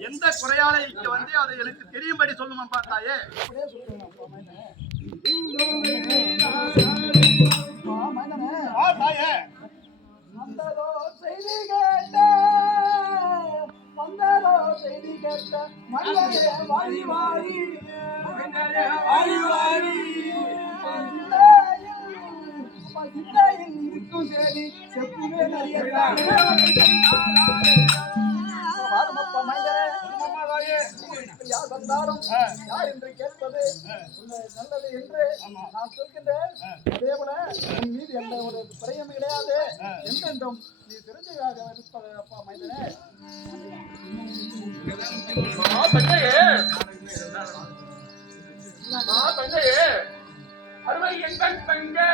எந்த குறையாலை இங்க வந்து அதை எனக்கு தெரியும்படி சொல்லுமா பார்த்தாயே? தாயே செய்தி கேட்ட மன்னரே வாரி வாரி வாரி வாரி சிந்தையில் இருக்கும் நிறைய வாரமப்பா அம்மா யார் வந்தாலும் யார் என்று கேட்பது நல்லது என்று நான் சொல்கின்றேன் அதே போல உன் மீது எந்த ஒரு குறையும் கிடையாது என்றென்றும் நீ தெரிஞ்சதாக இருப்பது அப்பா மைந்தனே அருமை எங்கள் தங்கையாரே